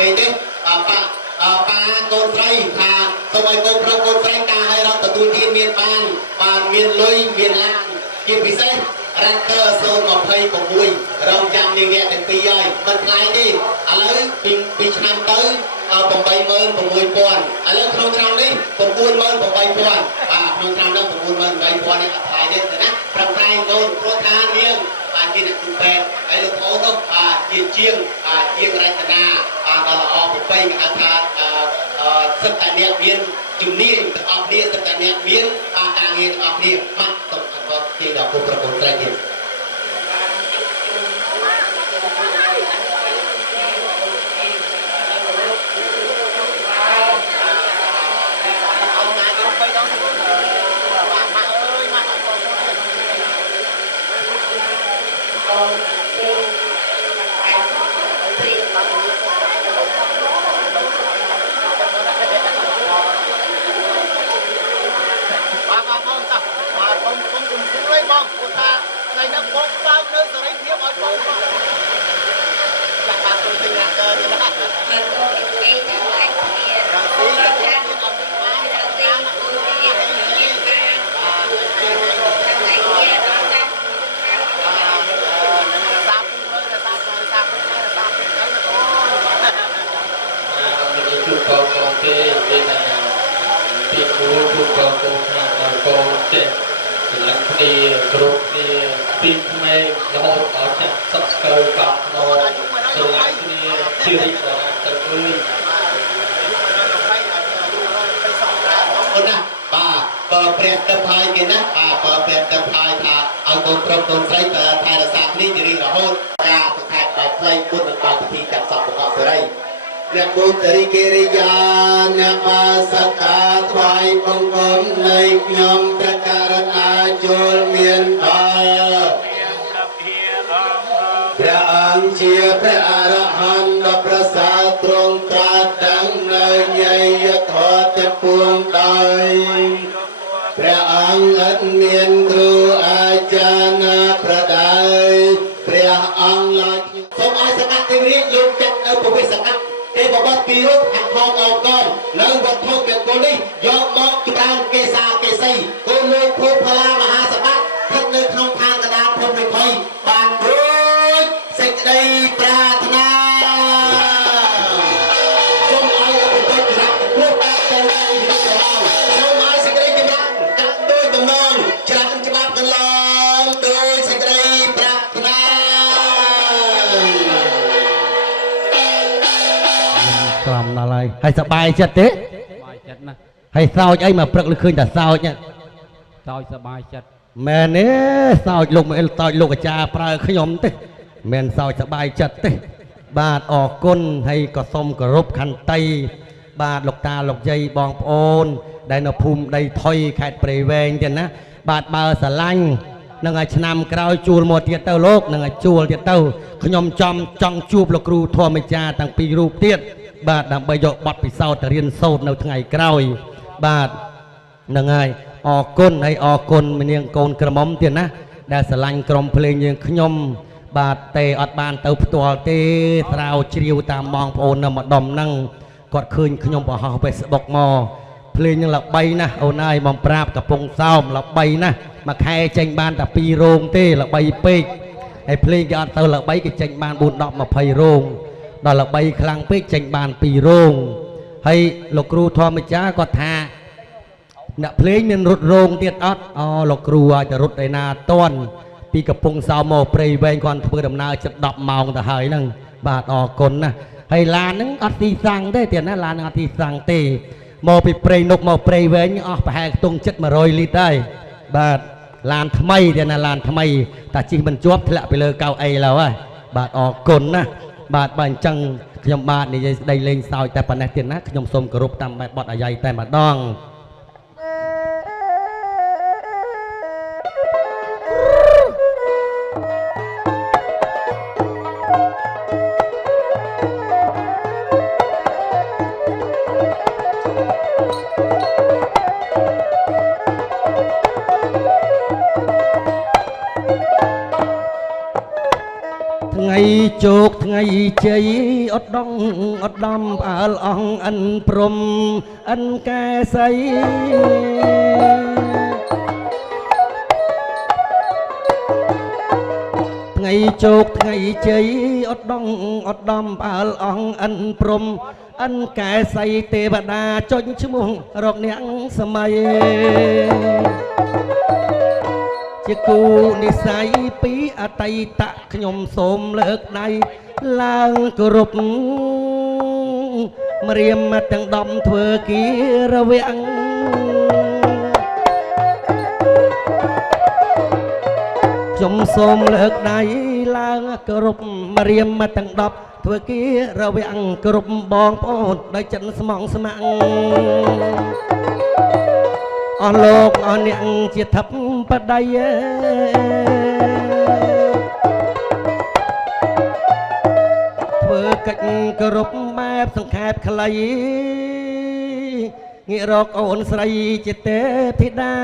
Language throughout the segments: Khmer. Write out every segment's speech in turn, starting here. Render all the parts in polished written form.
គេទេប៉ាកូនស្រីថាសូមឲ្យកូនប្រុសកូនស្រីការឲ្យរដ្ឋទទួលទានមានបានមានលុយមានឡានជាពិសេសរ៉ាត់ទ័រ026រងចាំនាងអ្នកទាំងពីរហើយមិនថ្លៃទេឥឡូវពីឆ្នាំទៅ86000ឥឡូវក្នុងឆ្នាំនេះ98000បាទក្នុងឆ្នាំនេះ98000នេះអត់ថ្លៃទេណាប្រឹងប្រែងកូនព្រោះថានាងបាទជាអ្នកគ្រូពេទ្យហើយលោកប្អូននោះជាជាងរចនាដ៏ល្អប្រពៃគេថាសិទ្ធិអ្នកមានជំនាញទាំងអស់គ្នាសិទ្ធិអ្នកមានការងារទាំងអស់គ្នាបាទសូមអរគុណទីដល់ผู้ប្រកួតត្រីទៀតពីក្មេងរហូតដល់ចាស់សិក្សាកោកោមកស្រឡាញ់គ្នាជឿរីករាយទៅវិញអូនណាបាទបើព្រះទឹកហើយគេណាបើព្រះទឹកហើយថាឲ្យកូនប្រុសកូនស្រីតែថែរក្សាគ្នាជារៀងរហូតការសង្ខេបដល់ផ្លៃពុទ្ធនិងដល់ពិធីកាត់សក់ប្រកបសេរីអ្នកបុត្រីកិរិយាអ្នកបាសកាថ្វាយបង្គំនៃខ្ញុំព្រះករណាចូលមានដល់ព្រះអង្គជាព្រះអរហន្តដ៏ប្រសើរទ្រង់ត្រាស់ដឹងនៅញយធម៌ទាំងពួងដោយព្រះអង្គឥតមានគ្រូអាចារ្យណាប្រដៅព្រះអង្គឡើយសូមឲ្យសកទេវរាជលោកចិត្តនៅពវិសកទេវបុត្រពីរូបអធមអបកននៅវត្ថុមង្គលនេះយកមកចម្រើនកេសាកេសីគោលោកភពផលាមហាសបាស្ថិតនៅក្នុងឋានកណ្ដាលភព20បានដូចសេចក្តីប្រាថ្នាសូមឲ្យអបិទ្ធរៈលោកដាក់ទៅឲ្យរីករាយសូមឲ្យសេចក្តីចម្រើនកាត់ដោយដំណងច្រើនច្បាប់កន្លងដោយសេចក្តីប្រាថ្នាក្រំដល់ហើយសប្បាយចិត្តទេសប្បាយចិត្តណាស់ហើយសោចអីមកព្រឹកលើឃើញតែសោចសោចសប្បាយចិត្តមែនទេសោចលោកមកសោចលោកអាចារ្យប្រើខ្ញុំទេមែនសោចសប្បាយចិត្តទេបាទអរគុណហើយក៏សូមគោរពខន្តីបាទលោកតាលោកយាយបងប្អូនដែលនៅភូមិដីថុយខេត្តព្រៃវែងទៀតណាបាទបើស្រឡាញ់នឹងឲ្យឆ្នាំក្រោយជួលមកទៀតទៅលោកនឹងឲ្យជួលទៀតទៅខ្ញុំចង់ជួបលោកគ្រូធម្មចារ្យទាំងពីររូបទៀតបាទដើម្បីយកបទពិសោធន៍ទៅរៀនសូត្រនៅថ្ងៃក្រោយបាទនឹងហើយអរគុណហើយអរគុណនាងកូនក្រមុំទៀតណាដែលស្រឡាញ់ក្រុមភ្លេងយើងខ្ញុំបាទទេអត់បានទៅផ្ទាល់ទេស្រាវជ្រាវតាមបងប្អូននៅម្ដុំហ្នឹងគាត់ឃើញខ្ញុំបង្ហោះ Facebook មកភ្លេងនឹងល្បីណាស់អូនអើយបំប្រាប់កំពង់សោមល្បីណាស់មួយខែចេញបានតែ2រោងទេល្បីពេកហើយភ្លេងគេអត់ទៅល្បីគេចេញបាន4 10 20រោងដល់ល្បីខ្លាំងពេកចេញបាន2រោងហើយលោកគ្រូធម្មចារ្យគាត់ថាអ្នកភ្លេងមានរត់រោងទៀតអត់លោកគ្រូអាចទៅរត់ឯណាតន់ពីកំពង់សោមមកព្រៃវែងគាត់ធ្វើដំណើរជិត10ម៉ោងទៅហើយហ្នឹងបាទអរគុណណាហើយឡានហ្នឹងអត់ទីសាំងទេទៀតណាឡានហ្នឹងអត់ទីសាំងទេមកពីព្រៃនុកមកព្រៃវែងអស់ប្រហែលខ្ទង់ជិត100លីត្រហើយបាទឡានថ្មីទៀតណាឡានថ្មីតែជិះមិនជាប់ធ្លាក់ពីលើកៅអីឡើយហើយបាទអរគុណណាបាទបើអញ្ចឹងខ្ញុំបាទនិយាយស្ដីលេងសើចតែប៉ុណ្ណេះទៀតណាខ្ញុំសូមគោរពតាមបែបបទអាយ៉ៃតែម្ដងថ្ងៃ ថ្ងៃជោគថ្ងៃជ័យអត់ដងអត់ដំផ្អើលអងអិនព្រំអិនកែសីថ្ងៃជោគថ្ងៃជ័យអត់ដងអត់ដំផ្អើលអងអិនព្រំអិនកែសីទេវតាចុញឈ្មោះរកអ្នកសម័យជាគូនិស័យពីអតីតខ្ញុំសូមលើកដៃឡើងគោរពម្រាមទាំងដំធ្វើគីរវាំងខ្ញុំសូមលើកដៃឡើងគោរពម្រាមទាំង10ធ្វើគីរវាំងគោរពបងប្អូនដោយចិត្តស្មងស្ម័គ្រអស់លោកអស់អ្នកជាធិបតីធ្វើកិច្ចគោរពបែបសង្ខេបខ្លីងាករកអូនស្រីជាទេពធីតា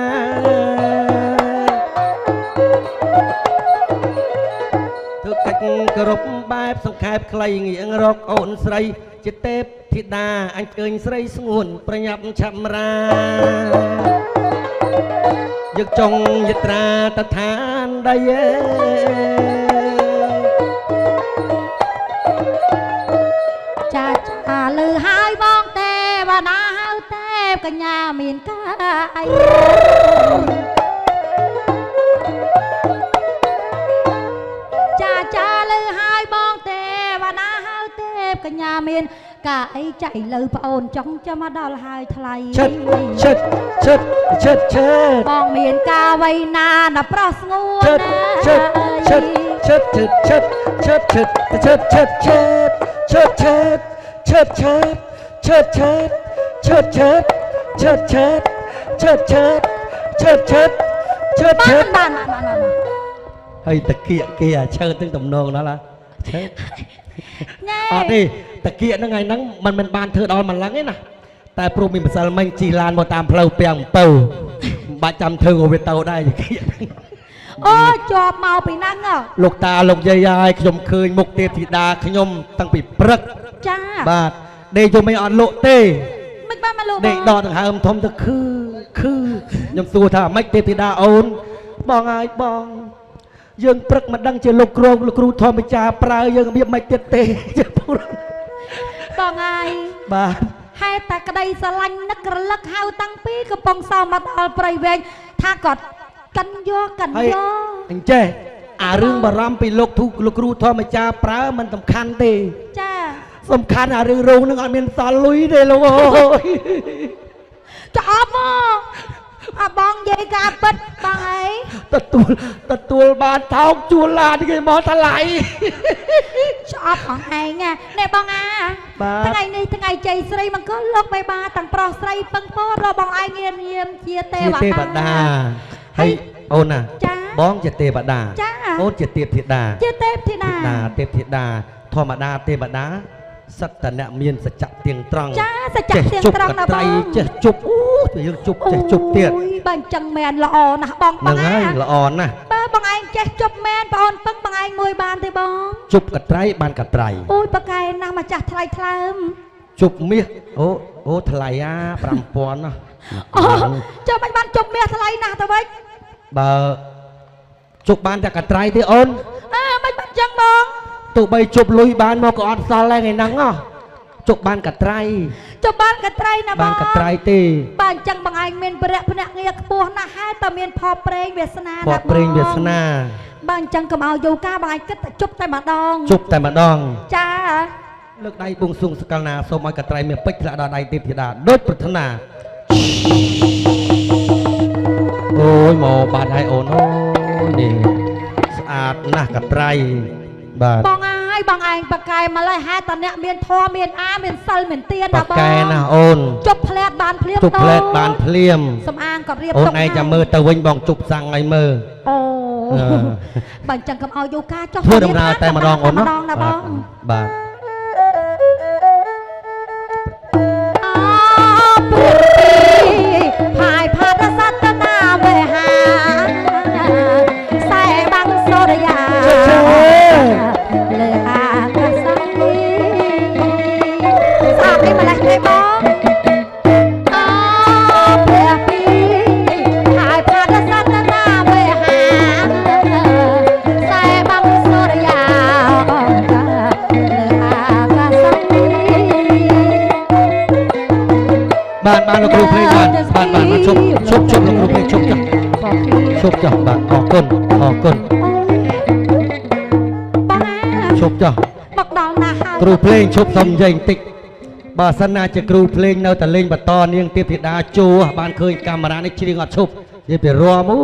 ធ្វើកិច្ចគោរពបែបសង្ខេបខ្លីងាករកអូនស្រីជាទេពធីតាអញឃើញស្រីស្ងួនប្រញាប់ឆាប់រាយកចុងយត្រាតឋានដីចាចាលើហើយបងទេវតាហៅទេពកញ្ញាមានកាយចាចាលើហើយបងទេវតាហៅទេពកញ្ញាមានកាអីចៃលើប្អូនចង់ចាំមកដល់ហើយថ្លៃឈិតបងមានការវ័យណាដល់ប្រុសស្ងួនឈិតបានហើយតាគៀកគេអាឈើទាំងតំណងដល់ឡាឈើអត់ទេតាគៀកហ្នឹងថ្ងៃហ្នឹងมันមិនបានធ្វើដល់ម្លឹងទេណាតែព្រោះមានម្សិលមិញជីឡានមកតាមផ្លូវពាំងអំពៅមិនបាច់ចាំធ្វើក៏វាទៅដែរតាគៀកអូជាប់មកពីហ្នឹងលោកតាលោកយាយហើយខ្ញុំឃើញមុខទេពធីតាខ្ញុំតាំងពីព្រឹកចាបាទដេកយំមិនអត់លក់ទេមិនបានមកលក់ដេកដកដង្ហើមធំទៅខឺខ្ញុំសួរថាម៉េចទេពធីតាអូនបងហើយបងយើងព្រឹកមិនដឹងជាលោកគ្រូធម្មចារប្រើយើងរបៀបមិនទៀតទេបងហើយបាទហេតុតែក្តីស្រឡាញ់នឹករលឹកហៅតាំងពីកំពង់សោមមកដល់ព្រៃវែងថាគាត់កិនយកអញ្ចេះអារឿងបារម្ភពីលោកគ្រូធម្មចារប្រើមិនសំខាន់ទេចាសំខាន់អារឿងរោងនឹងអត់មានសល់លុយទេលោកអើយចាប់មកអាបងនិយាយការពិតបងអីទទួលបានថោកជួលឡានគេមកថ្លៃស្អប់បងឯងណែបងថ្ងៃនេះថ្ងៃជ័យស្រីមង្គលលោកបេបាទាំងប្រុសស្រីពឹងពោរបងឯងងៀមជាទេវតាហើយអូនណាបងជាទេវតាអូនជាទេពធីតាទេពធីតាធម្មតាទេវតាសិតតអ្នកមានសច្ចៈទៀងត្រង់ចាសច្ចៈទៀងត្រង់ណាបងចេះជប់យើងជប់ចេះជប់ទៀតបើអញ្ចឹងមែនល្អណាស់បងហ្នឹងហើយល្អណាស់បើបងឯងចេះជប់មែនបងអូនពឹងបងឯងមួយបានទេបងជប់កត្រៃបានកត្រៃអូយប៉កែណាស់ម្ចាស់ថ្លៃថ្លើមជប់មាសអូថ្លៃ5000ណាចាំមិនបានជប់មាសថ្លៃណាស់ទៅវិញបើជប់បានតែកត្រៃទេអូនមិនបានអញ្ចឹងបងទោះបីជប់លុយបានមកក៏អត់សល់ដែរថ្ងៃហ្នឹងជប់បានកត្រៃណាបងបានកត្រៃទេបើអញ្ចឹងបងឯងមានបរិយភ្នាក់ងារខ្ពស់ណាស់ហើយតើមានផលប្រេងវាសនាណាបងផលប្រេងវាសនាបើអញ្ចឹងកុំឲ្យយូរការបងឯងគិតតែជប់តែម្ដងចាលើកដៃបួងសួងសកលណាសូមឲ្យកត្រៃមានពេជ្រធ្លាក់ដល់ដៃទេពធីតាដូចប្រាថ្នាអូយមកបាត់ហើយអូនអូយនេះស្អាតណាស់កត្រៃបាទបងហើយបងឯងបកែម្លេះហេតុតែអ្នកមានធម៌មានមានសិលមានទានណាបងបកែណាអូនជប់ផ្លែតបានភ្លាមសំអាងក៏រៀបអូនឯងចាំមើលទៅវិញបងជប់សាំងឲ្យមើលអូបើអញ្ចឹងកុំឲ្យយូរការចុះធ្វើដំណើរតែម្ដងអូនណាបាទផាយផាតសតនាវេហាខ្សែបាំងសូរិយាលើ បានលោកគ្រូភ្លេងបានជប់លោកគ្រូភ្លេងជប់ចាស់ជប់ចាស់បាទអរគុណបងអាជប់ចាស់ មកដល់ណាហើយ គ្រូភ្លេងជប់សុំនិយាយបន្តិចបើសិនណាជាគ្រូភ្លេងនៅតែលេងបន្តនាងទេពធីតាជួបានឃើញកាមេរ៉ានេះច្រៀងអត់ឈប់និយាយពីរមអូ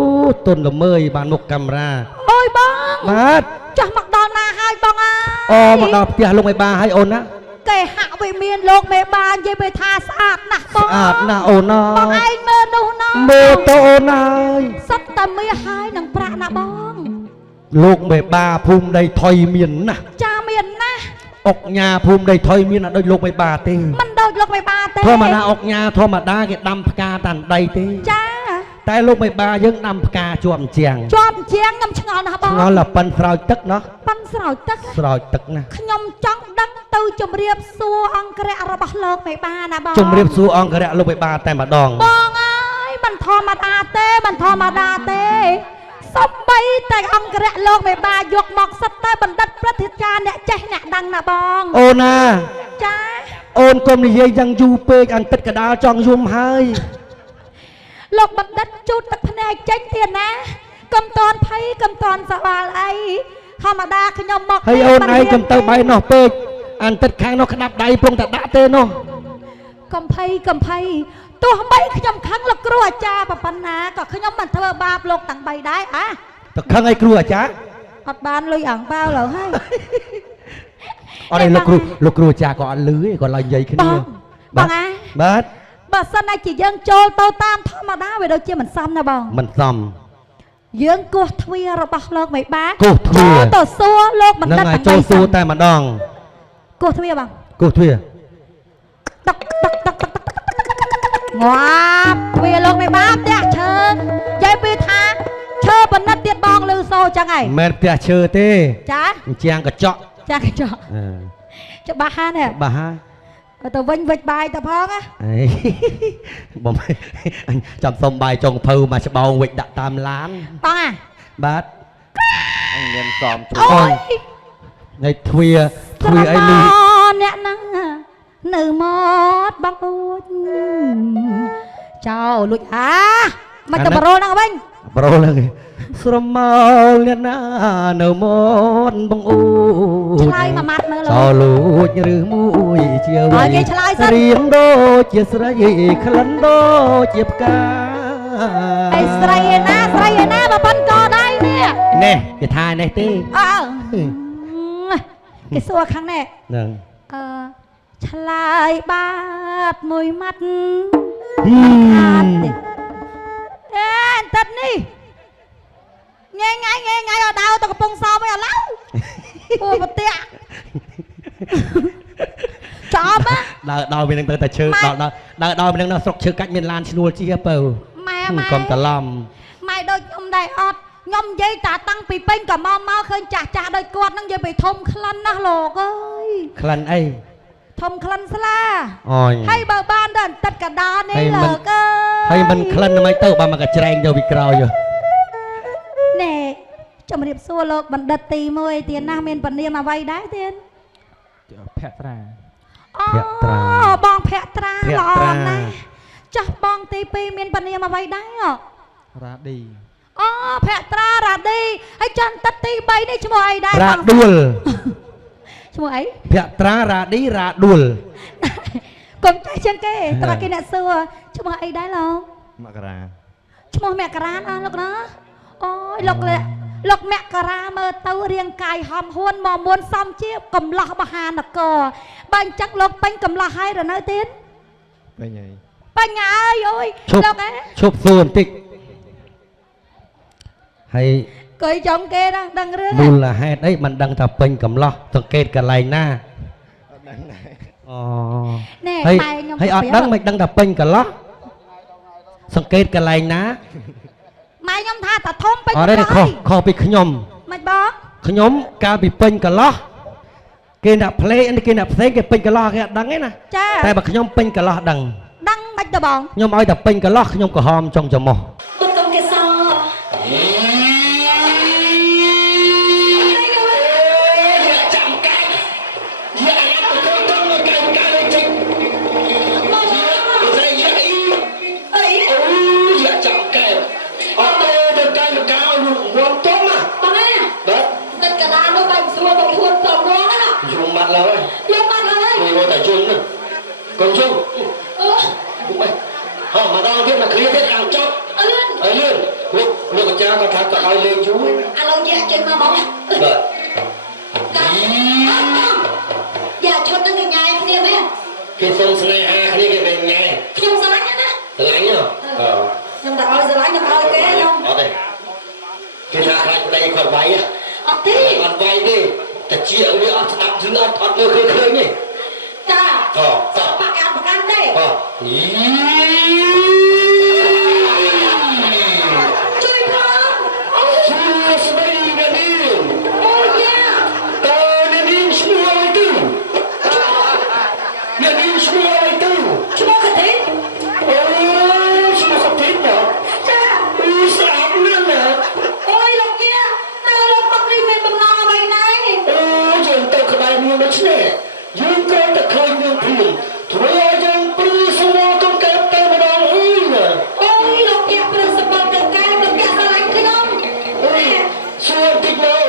ទុនល្មើយបានមុខកាមេរ៉ា អូយបង បាទ ចាស់មកដល់ណាហើយបងអើយ អូមកដល់ផ្ទះលោកមេបាហើយអូនណា គេហាក់វិមានលោកមេបានិយាយទៅថាស្អាតណាស់បង ស្អាតណាស់អូនណា បងឯងមើលនោះណា មើលទៅអូនណាយ សុទ្ធតែមាសហើយនឹងប្រាក់ណាបង លោកមេបាភូមិដីថុយមានណាស់ ចាមានណាស់ អុកញ៉ាភូមិដីថុយមានអត់ដូចលោកមេបាទេ មិនដូចលោកមេបាទេ ធម្មតាអុកញ៉ាធម្មតាគេដាំផ្កាតាមដីទេ ចា តែលោកមេបាយើងដាំផ្កាជាប់ជាង ជាប់ជាងខ្ញុំឆ្ងល់ណាស់បង ឆ្ងល់តែប៉ិនស្រោចទឹកណោះ ប៉ិនស្រោចទឹក ស្រោចទឹកណា ខ្ញុំចង់ដឹងទៅជម្រាបសួរអង្គរៈរបស់លោកមេបាណាបង ជំរាបសួរអង្គរៈលោកមេបាតែម្ដង បងអើយមិនធម្មតាទេមិនធម្មតាទេសំបីតែអង្គរៈលោកមេបាយកមកសិតតែបណ្ឌិតព្រឹទ្ធាចារ្យអ្នកចេះអ្នកដឹងណាបង អូនណា ចា អូនកុំនិយាយយ៉ាងយូរពេកអន្តិតកដាលចង់យំហើយ លោកបណ្ឌិតជូតទឹកភ្នែកចេញទៀតណាកុំតន់ភ័យកុំតន់សបាល់អីធម្មតាខ្ញុំមក ហើយអូនឯងកុំទៅបៃនោះពេកអន្តិតខាងនោះក្តាប់ដៃព្រមតែដាក់ទេនោះ កំភៃទោះបីខ្ញុំខឹងលោកគ្រូអាចារ្យប៉ុណ្ណាក៏ខ្ញុំមិនធ្វើបាបលោកទាំងបីដែរអា ទៅខឹងឲ្យគ្រូអាចារ្យ អត់បានលុយអង្គប៉ាវឡើយហើយ អត់ទេលោកគ្រូអាចារ្យក៏អត់លឺទេគាត់ឡើងនិយាយគ្នា បងអា បាទ បើសិនតែជាយើងចូលទៅតាមធម្មតាវាដូចជាមិនសមណាបង មិនសម យើងគោះទ្វាររបស់លោកមេបា គោះទ្វារ ចូលទៅសួរលោកបណ្ឌិត ហ្នឹងហើយចូលសួរតែម្ដង គោះទ្វារបង គោះទ្វារ តុកងាប់ទ្វារលោកមេបាផ្ទះឈើនិយាយពីថាឈើបណ្ឌិតទៀតបងលឺសូចឹងហើយ មិនមែនផ្ទះឈើទេ ចា អញ្ចាំងកញ្ចក់ ចាកញ្ចក់ច្បាស់ហ្នឹង បាទហើយ ទៅវិញវិចបាយទៅផងណា អេបំអញចាំសុំបាយចុងភៅមកច្បងវិចដាក់តាមឡាន បងអា បាទអញមានសំជួយ អូយ នៃទ្វារអីលឺ អ្នកហ្នឹងនៅមកបងអួចចោលួចមិនទៅប្រូលហ្នឹងវិញ ប្រូលហ្នឹងស្រមោលអ្នកណានៅមាត់បងអូ ឆ្លើយមួយម៉ាត់មើល ចោលួចឬមួយជាវ័យ គេឆ្លើយសិន រៀងដូចជាស្រីក្លិនដូចជាផ្កា អីស្រីឯណាបើប៉ុនកដៃនេះ នេះគេថានេះទេ អើគេសួរខាងនេះ ហ្នឹង ឆ្លើយបាតមួយម៉ាត់ ហឹម អន្តិតនេះញ៉ៃអត់ដៅទៅកំពង់សោមអីអត់ឡៅអូប្រតិចាំណា ដល់វានឹងទៅតែឈើដល់វានឹងស្រុកឈើកាច់មានឡានឈ្នួលជិះបើ ម៉ែ កុំច្រឡំ ម៉ែដូចខ្ញុំដែរអត់ខ្ញុំនិយាយតាតាំងពីពេញក៏មកឃើញចាស់ដូចគាត់នឹងនិយាយពីធំក្លិនណាស់លោកអើយ ក្លិនអី ធំក្លិនស្លា អូយ ហើយបើបានទៅអន្តិតកដានេះលោកអើយ ហើយមិនក្លិនមិនទៅបើមកកច្រែងទៅពីក្រោយ ណែជំរាបសួរលោកបណ្ឌិតទី1ទៀតណាមានពនាមអ្វីដែរទៀត ភក្ត្រា អូបងភក្ត្រាល្អណាស់ចាស់បងទី2មានពនាមអ្វីដែរ រ៉ាឌី អូភក្ត្រារ៉ាឌីហើយចន្ទិតទី3នេះឈ្មោះអីដែរ រ៉ាដួល ឈ្មោះអី ភក្ត្រារ៉ាឌីរ៉ាដួល កុំចេះជាងគេត្រាគេអ្នកសួរឈ្មោះអីដែរលោក មករា ឈ្មោះមករាណាលោកណាអូយលោកមករាមើលទៅរាងកាយហំហួនមកមួនសំជាកំឡោះបហានគរបើអញ្ចឹងលោកពេញកំឡោះហើយរនៅទៀត ពេញហើយ ពេញហើយអូយលោកហ៎ ឈប់សួរបន្តិចហើយក ុយចង់គេដឹងរឿង មូលហេតុអីមិនដឹងថាពេញកំឡោះសង្កេតកន្លែងណាអូ ណែ ហើយ ម៉ែខ្ញុំ ហើយអត់ដឹងមិនដឹងថាពេញកន្លោះសង្កេតកន្លែងណា ម៉ែខ្ញុំថាតាធំពេញ អត់ទេខុសពីខ្ញុំ មិនបង ខ្ញុំកាលពីពេញកន្លោះគេដាក់ផ្លេកគេដាក់ផ្សេងគេពេញកន្លោះគេអត់ដឹងទេណា ចា តែបើខ្ញុំពេញកន្លោះដឹង ដឹងមិនទៅបង ខ្ញុំឲ្យតែពេញកន្លោះខ្ញុំក្រហមចុងច្រមុះ បុតុងកេសរ អ តែយល់នឹងកូនជុំហ៎មកដល់ទៀតមកគ្រាទៀតឲ្យចប់អលឿនលោកអាចារ្យគាត់ថាគាត់ឲ្យលេងយូរឥឡូវយ៉ាចេញមកបងបាទយ៉ាឈុតនឹងកញ្ញាគ្នាមែនគេសុំស្នេហាគ្នាគេមិនញ៉ែខ្ញុំស្រឡាញ់ណាស្រឡាញ់ខ្ញុំតែឲ្យស្រឡាញ់ខ្ញុំឲ្យគេខ្ញុំអត់ទេគេថាខ្លាចប្តីគាត់វាយអត់ទេអត់វាយទេតែជាវាអត់ស្ដាប់ឬអត់មើលឃើញទេចាតបប្រកាន់ទេជួយផងជួយស្ដីនាងអូយ៉ាតើនាងឈ្មោះអីទៅនាងឈ្មោះអីទៅឈ្មោះកទេអូឈ្មោះកទេចាស្អាតណាស់ណាអូយលោកយាតើលោកមកនេះមានបំណងអ្វីណែអូយើងទៅក្បែរនាងដូចនេះយើងក៏តែឃើញនាងព្រាមធ្វើឲ្យយើងព្រឺស្មោកុំកើតទៅម្ដងអីណាអូយលោកយាព្រឺស្មោទៅកែលោកយាស្រឡាញ់ខ្ញុំអូយសួរតិចមក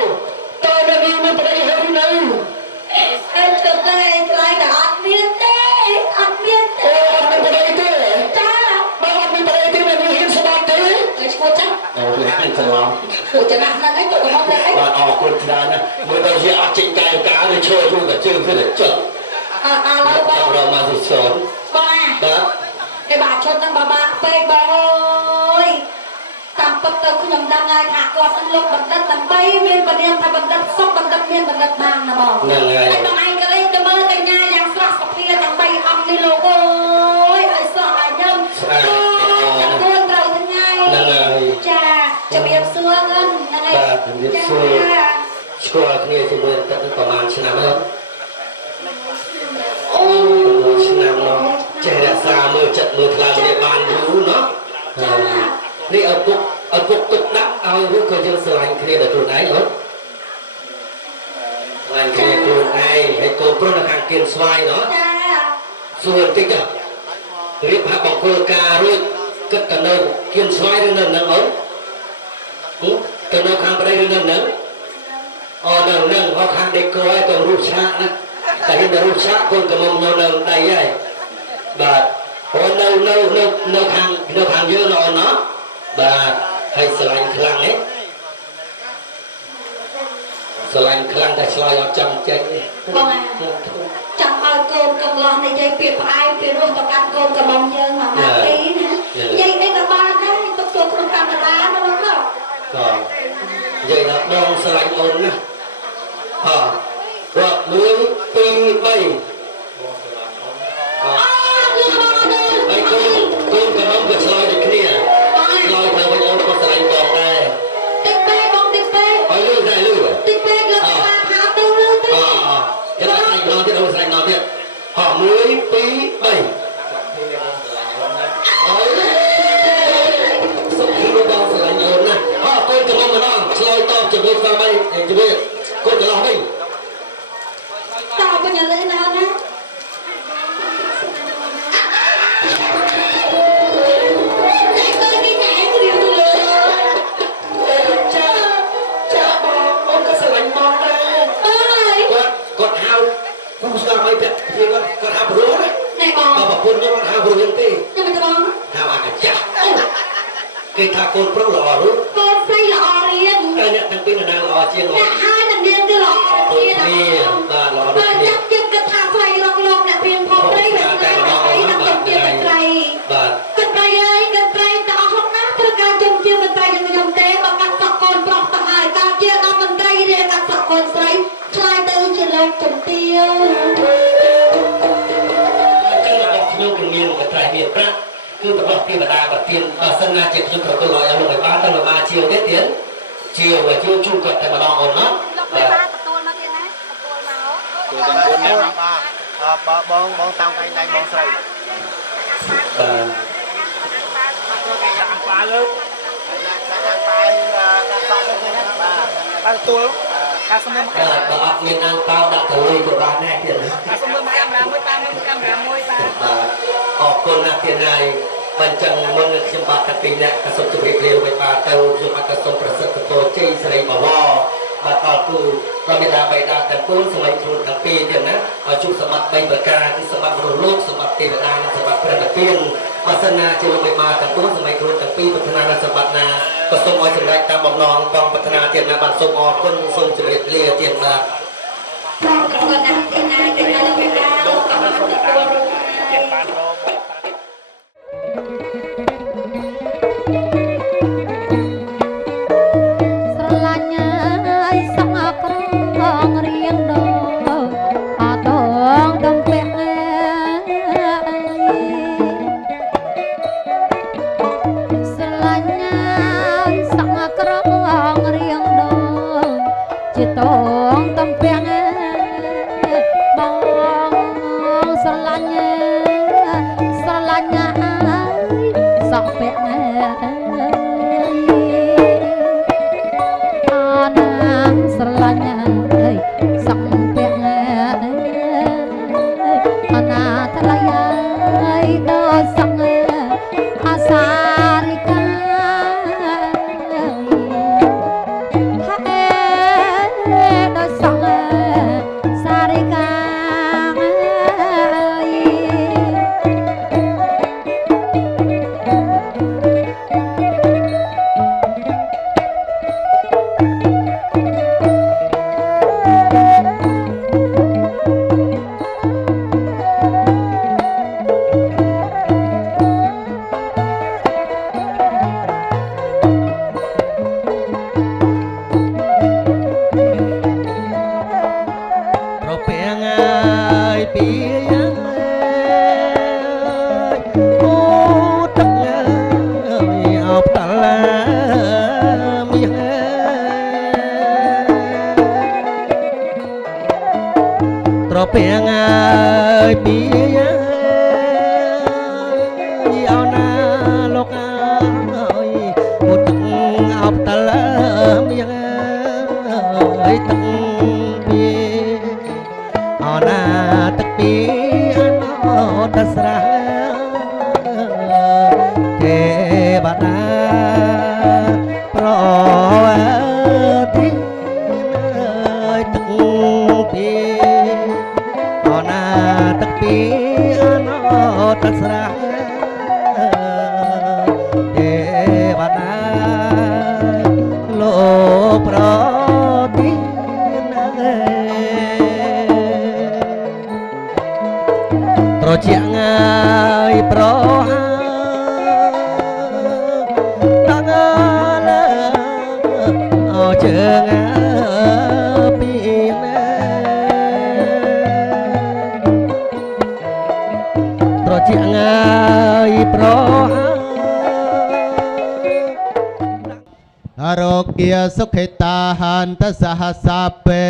តើនាងមានប្តីហើយនៅអើទៅតែខ្លាចតែអត់មានទេអត់មានទេអត់មានប្តីទេចាបើអត់មានប្តីទេនាងហ៊ានស្ដាប់ទេគេឈ្មោះចាអូយហាន់ច្រឡំអូចាណាស់ហ្នឹងឯងទៅមកទេបាទអរគុណច្រើនណាស់មើលទៅជាអត់ចេញកាយការឬឈរយូរតែជើងទៅចុះឥឡូវបងរមសុសនបាទឯបាឈុតហ្នឹងបាពេកបងអើយតាមពិតទៅខ្ញុំដឹងហើយថាគាត់នឹងលោកបណ្ឌិតដើម្បីមានបញ្ញាថាបណ្ឌិតសុខបណ្ឌិតមានបណ្ឌិតបានណាបងហ្នឹងហើយតែបងឯងក៏លេចទៅមើលកញ្ញាយ៉ាងស្រស់សុភាដើម្បីអង្គនេះលោកអើយឲ្យសោះឲ្យខ្ញុំស្អាតគួរត្រូវថ្ងៃហ្នឹងហើយចាជំរាបសួរហ្នឹងហើយបាទជំរាបសួរស្គាល់គ្នាជាមួយទឹកប្រហែលឆ្នាំហើយមួយឆ្នាំនោះចេះរក្សាមើលចិត្តមើលខ្លាំងគ្នាបានយូរណោះនេះឪពុកទុកដាក់ឲ្យឬក៏យើងស្រឡាញ់គ្នាដោយខ្លួនឯងអត់ស្រឡាញ់គ្នាខ្លួនឯងហើយកូនប្រុសនៅខាងគៀនស្វាយណោះសួរតិចរៀបហាក់បង្គោលការរួចគិតទៅនៅគៀនស្វាយឬនៅនឹងអត់ទៅនៅខាងប្តីឬនៅនឹងអូនៅនឹងហោះខាងដេកឲ្យទៅរូបឆាកណាតែhiệnរូបឆាកកូនកំងនៅដៃហើយបាទអូនៅខាងយើងណោះណោះបាទហើយស្រឡាញ់ខ្លាំងហ៎ស្រឡាញ់ខ្លាំងតែឆ្លើយអត់ចាំចេញបងចាំឲ្យកូនកំឡោះនិយាយពីផ្អែមពីរស់ទៅកាន់កូនកំងយើងមកណាទីណានិយាយនេះក៏បានដែរទុកចូលក្នុងកាមេរ៉ាមកនោះក៏និយាយថាបងស្រឡាញ់អូនណារាប់1 2 3ហើយកូនកំងក៏ឆ្លើយដូចគ្នាឆ្លើយថាវិញអូនក៏ស្រឡាញ់បងដែរតិចពេកបងតិចពេកឲ្យលឺដែរលឺតិចពេកលោកថាថាទៅលឺទៅចាំតែស្រឡាញ់បងទៀតអូនស្រឡាញ់បងទៀត1 2 3សុខភាពបងស្រឡាញ់អូនណាកូនកំងម្ដងឆ្លើយតបជាមួយស្វាមីជាមួយកូនកន្លោះវិញតើបញ្ញាលឺណាណាគាត់ហៅគូស្ដាប់ឲ្យគាត់ហៅព្រោះណាណែបងប្រពន្ធខ្ញុំហៅព្រោះយ៉ាងទេខ្ញុំមិនបងហៅអាចាស់គេថាកូនប្រុសល្អរូបកូនស្រីល្អរៀនតែអ្នកទាំងពីរណាល្អជាងអ្នកហើយនឹងនាងគឺល្អជាងបាទល្អដូចគ្នាតែយើងគិតថាស្រីរកលោកអ្នកព្រៀនផងព្រៃតែល្អណាស់ទៅជាមន្ត្រីបាទគិតត្រីអើយគិតត្រីតអស់លោកណាត្រូវការជុំជាមន្ត្រីនឹងខ្ញុំទេបើកាត់សក់កូនប្រុសទៅហើយការជាដល់មន្ត្រីរៀនកាត់សក់កូនស្រីឆ្លើយទៅជាលោកជំទាវរបស់ខ្ញុំគឺមានកត្រៃមានប្រាក់គឺរបស់ទេវតាប្រទានបើសិនណាជាខ្ញុំប្រគល់ឲ្យលោកឲ្យបានទៅលោកបាជាវទេទៀតជាវជួបគាត់តែម្ដងអូនណាបាទទទួលមកទៀតណាទទួលមកទទួលមកបងតាមដៃបងស្រីបាទដាក់ប៉ាលើដាក់ប៉ាដាក់ប៉ាលើបាទទទួលការសម្ដែងបើអត់មានអាំងប៉ាវដាក់ទៅលើក៏បានដែរទៀតណាការសម្ដែងកាមេរ៉ាមួយប៉ាមើលកាមេរ៉ាមួយប៉ាបាទអរគុណណាស់ទៀតហើយបើអញ្ចឹងមុនខ្ញុំបាទតាពីរអ្នកក៏សូមជម្រាបលាលោកប៉ាទៅខ្ញុំអត់ក៏សូមប្រសិទ្ធពរជ័យសិរីបវរ បាទតគូក៏មានដាបៃតាទាំងគូសម័យគ្រូទាំងពីរទៀតណាឲ្យជួបសម្បត្តិ3ប្រការគឺសម្បត្តិមនុស្សលោកសម្បត្តិទេវតានិងសម្បត្តិព្រះនិព្វានបើសិនណាជាលោកមេបាទាំងគូសម័យគ្រូទាំងពីរប្រាថ្នានៅសម្បត្តិណាក៏សូមឲ្យសម្រេចតាមបំណងបងប្រាថ្នាទៀតណាបាទសូមអរគុណសូមជម្រាបលាទៀតបាទបាទអរគុណណាស់ទីណាទីណាលោកមេតាលោកក៏បានទទួលរងជាបានរងស្រឡាញ់ឲ្យសងក្រងរៀងដងអត់ដងដំពាក់ស្រឡាញ់ឲ្យសងក្រងរៀងដងជាតងដំពាក់បងស្រឡាញ់សក់ពាក់អណាមស្រឡាញ់សក់ពាក់អណាថ្លៃដល់សក់អាសារិកាដល់សក់សារិកា ពាងអើយពីអោណាលោកអើយមុតទឹកអោបតលមានអើយទឹកពីអោណាទឹកពីអោតស្រះទេវតាប្រទីអើយទឹកពីទឹកពីអណតស្រះទេវតាលោកប្រទីត្រជាក់ងាយប្រតាំងលើអជើងពីជាងាយប្រអរោគិសុខេតាហន្តសហសាពេ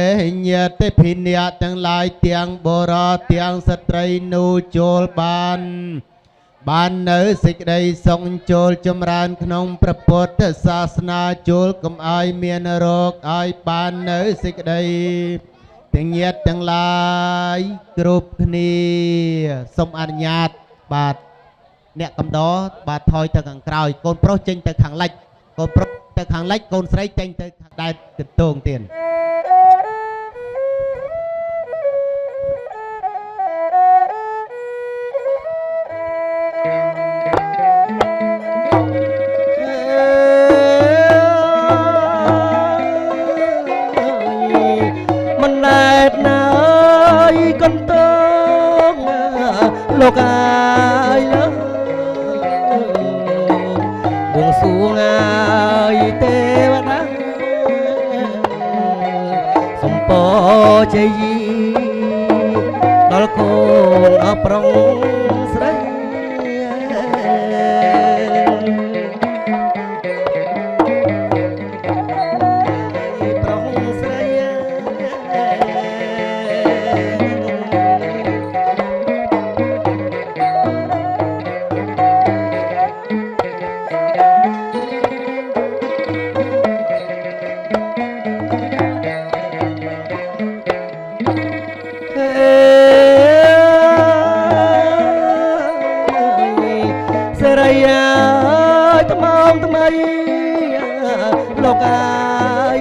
ញតិភិនៈទាំងឡាយទាំងបរោទាំងស្ត្រីនូចូលបាននៅសេចក្តីសុខចូលចម្រើនក្នុងព្រះពុទ្ធសាសនាចូលកុំឲ្យមានរោគឲ្យបាននៅសេចក្តីទាំងញាតិទាំងឡាយគ្រប់គ្នាសូមអនុញ្ញាតបាទអ្នកកំដរបាទថយទៅខាងក្រោយកូនប្រុសចេញទៅខាងលិចកូនប្រុសទៅខាងលិចកូនស្រីចេញទៅខាងដែកកន្ទងទៀតមិនដែតណាយកន្ទងលោកអាយលើបួងសួងអាយទេវតាសំពរជ័យដល់កូនអប្រុងស្រីប្រុងស្រីសេរីអើយថ្មងថ្មីលោកអាយ